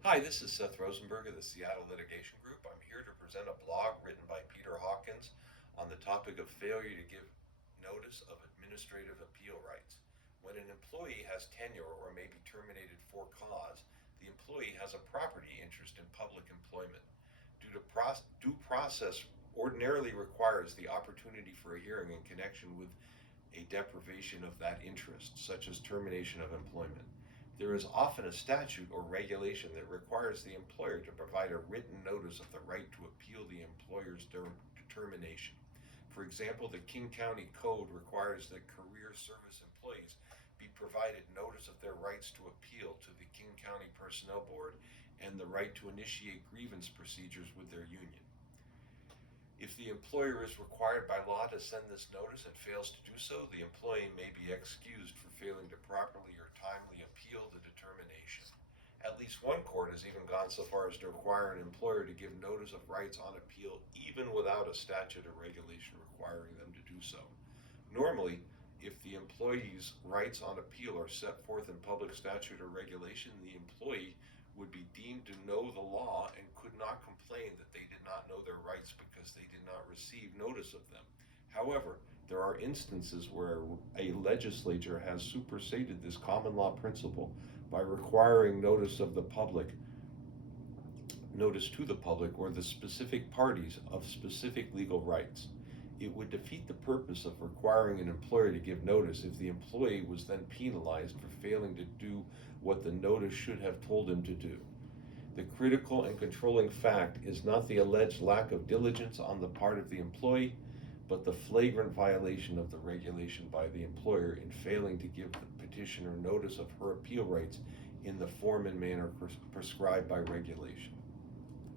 Hi, this is Seth Rosenberg of the Seattle Litigation Group. I'm here to present a blog written by Peter Hawkins on the topic of failure to give notice of administrative appeal rights. When an employee has tenure or may be terminated for cause, the employee has a property interest in public employment. Due process ordinarily requires the opportunity for a hearing in connection with a deprivation of that interest, such as termination of employment. There is often a statute or regulation that requires the employer to provide a written notice of the right to appeal the employer's determination. For example, the King County Code requires that career service employees be provided notice of their rights to appeal to the King County Personnel Board and the right to initiate grievance procedures with their union. If the employer is required by law to send this notice and fails to do so, the employee may be excused for failing to properly or timely appeal the determination. At least one court has even gone so far as to require an employer to give notice of rights on appeal even without a statute or regulation requiring them to do so. Normally, if the employee's rights on appeal are set forth in public statute or regulation, the employee would be deemed to know the law and could not complain that they did not know their rights because they did not receive notice of them. However, there are instances where a legislature has superseded this common law principle by requiring notice to the public or the specific parties of specific legal rights. It would defeat the purpose of requiring an employer to give notice if the employee was then penalized for failing to do what the notice should have told him to do. The critical and controlling fact is not the alleged lack of diligence on the part of the employee, but the flagrant violation of the regulation by the employer in failing to give the petitioner notice of her appeal rights in the form and manner prescribed by regulation.